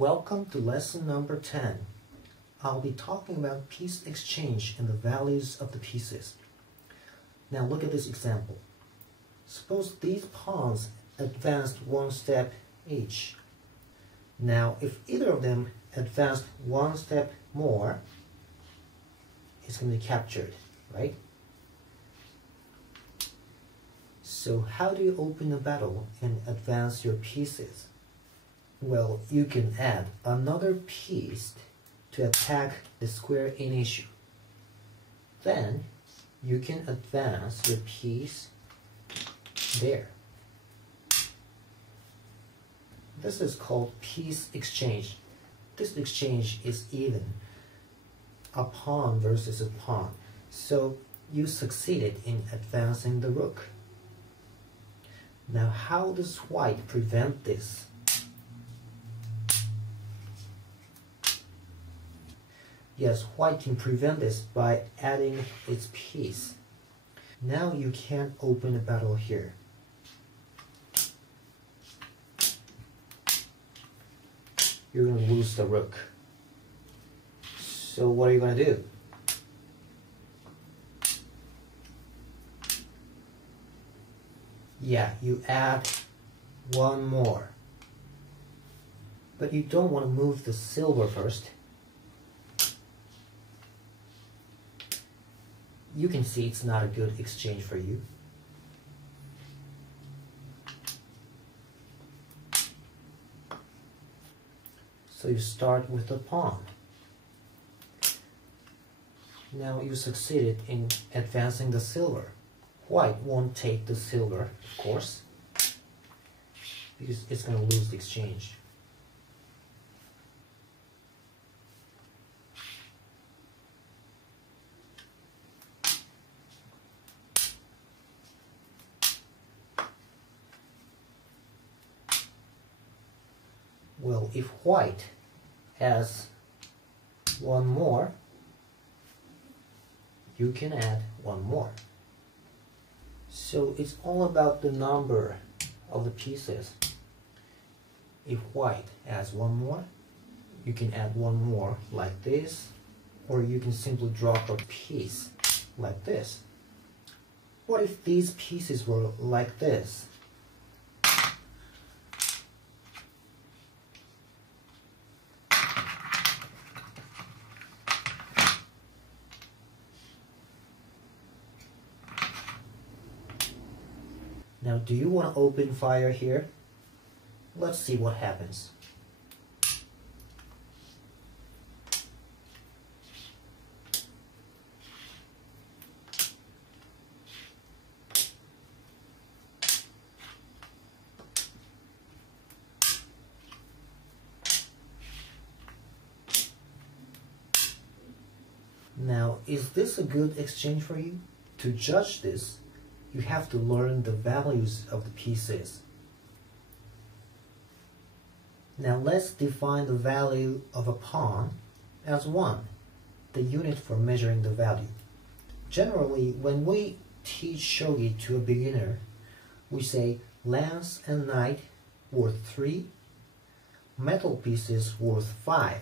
Welcome to lesson number 10. I'll be talking about piece exchange and the values of the pieces. Now look at this example. Suppose these pawns advanced one step each. Now if either of them advanced one step more, it's going to be captured, right? So how do you open a battle and advance your pieces? Well, you can add another piece to attack the square in issue. Then you can advance your piece there. This is called piece exchange. This exchange is even. A pawn versus a pawn. So you succeeded in advancing the rook. Now how does white prevent this? Yes, white can prevent this by adding its piece. Now you can't open a battle here. You're going to lose the rook. So what are you going to do? Yeah, you add one more. But you don't want to move the silver first. You can see it's not a good exchange for you. So you start with the pawn. Now you succeeded in advancing the silver. White won't take the silver, of course, because it's going to lose the exchange. Well, if white has one more, you can add one more. So it's all about the number of the pieces. If white adds one more, you can add one more like this, or you can simply drop a piece like this. What if these pieces were like this? Now, do you want to open fire here? Let's see what happens. Now, is this a good exchange for you? To judge this, you have to learn the values of the pieces. Now let's define the value of a pawn as 1, the unit for measuring the value. Generally, when we teach shogi to a beginner, we say lance and knight worth 3, metal pieces worth 5,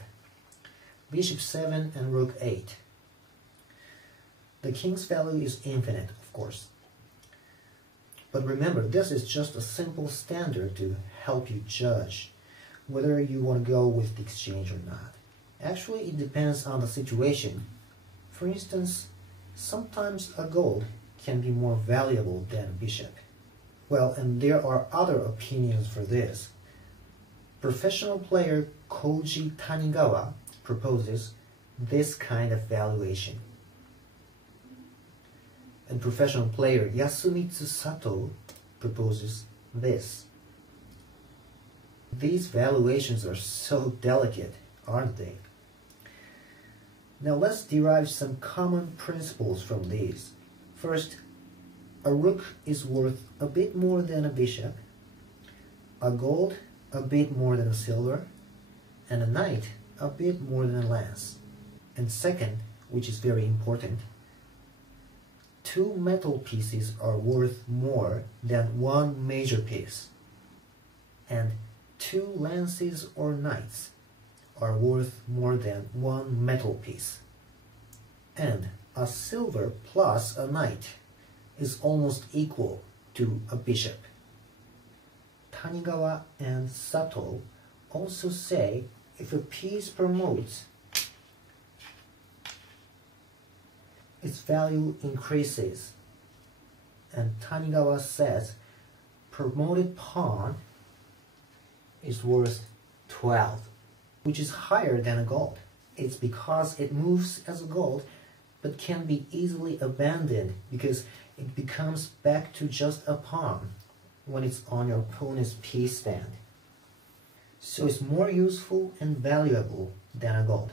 bishop 7 and rook 8. The king's value is infinite, of course. But remember, this is just a simple standard to help you judge whether you want to go with the exchange or not. Actually, it depends on the situation. For instance, sometimes a gold can be more valuable than a bishop. Well, and there are other opinions for this. Professional player Koji Tanigawa proposes this kind of valuation. And professional player Yasumitsu Satoh proposes this. These valuations are so delicate, aren't they? Now let's derive some common principles from these. First, a rook is worth a bit more than a bishop, a gold a bit more than a silver, and a knight a bit more than a lance. And second, which is very important, 2 metal pieces are worth more than 1 major piece, and 2 lances or knights are worth more than one metal piece. And a silver plus a knight is almost equal to a bishop. Tanigawa and Satoh also say if a piece promotes, its value increases. And Tanigawa says promoted pawn is worth 12, which is higher than a gold. It's because it moves as a gold but can be easily abandoned because it becomes back to just a pawn when it's on your opponent's piece stand. So it's more useful and valuable than a gold.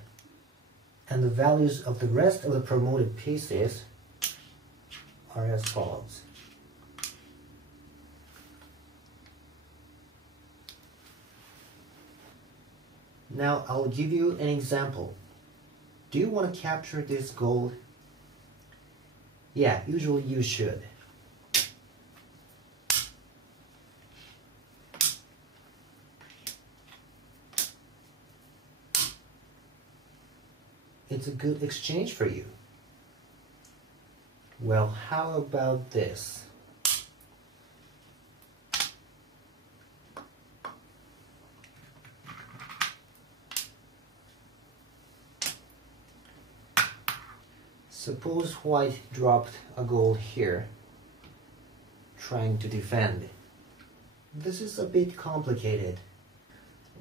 And the values of the rest of the promoted pieces are as follows. Now I'll give you an example. Do you want to capture this gold? Yeah, usually you should. It's a good exchange for you. Well, how about this? Suppose white dropped a gold here, trying to defend. This is a bit complicated.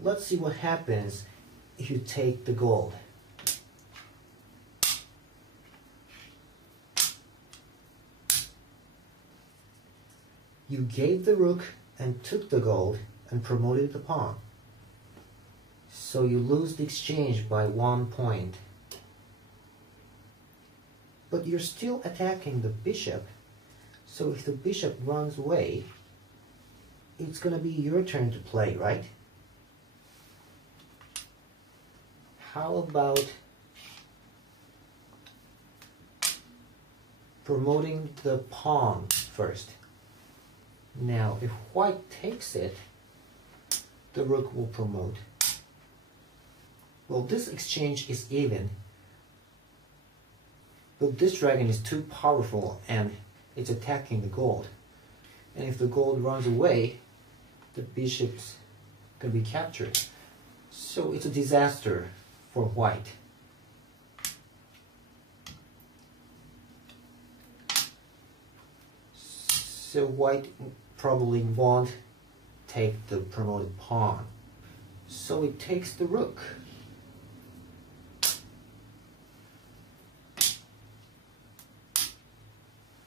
Let's see what happens if you take the gold. You gave the rook and took the gold and promoted the pawn. So you lose the exchange by 1 point. But you're still attacking the bishop, so if the bishop runs away, it's gonna be your turn to play, right? How about promoting the pawn first? Now, if white takes it, the rook will promote. Well, this exchange is even, but this dragon is too powerful and it's attacking the gold. And if the gold runs away, the bishop's gonna be captured. So it's a disaster for white. So white probably won't take the promoted pawn. So it takes the rook.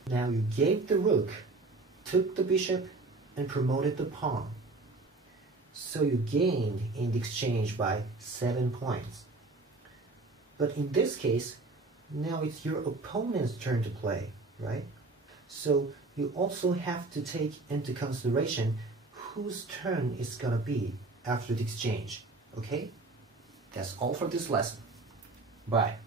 Now you gave the rook, took the bishop, and promoted the pawn. So you gained in the exchange by 7 points. But in this case, now it's your opponent's turn to play, right? So you also have to take into consideration whose turn it's gonna be after the exchange, okay? That's all for this lesson. Bye.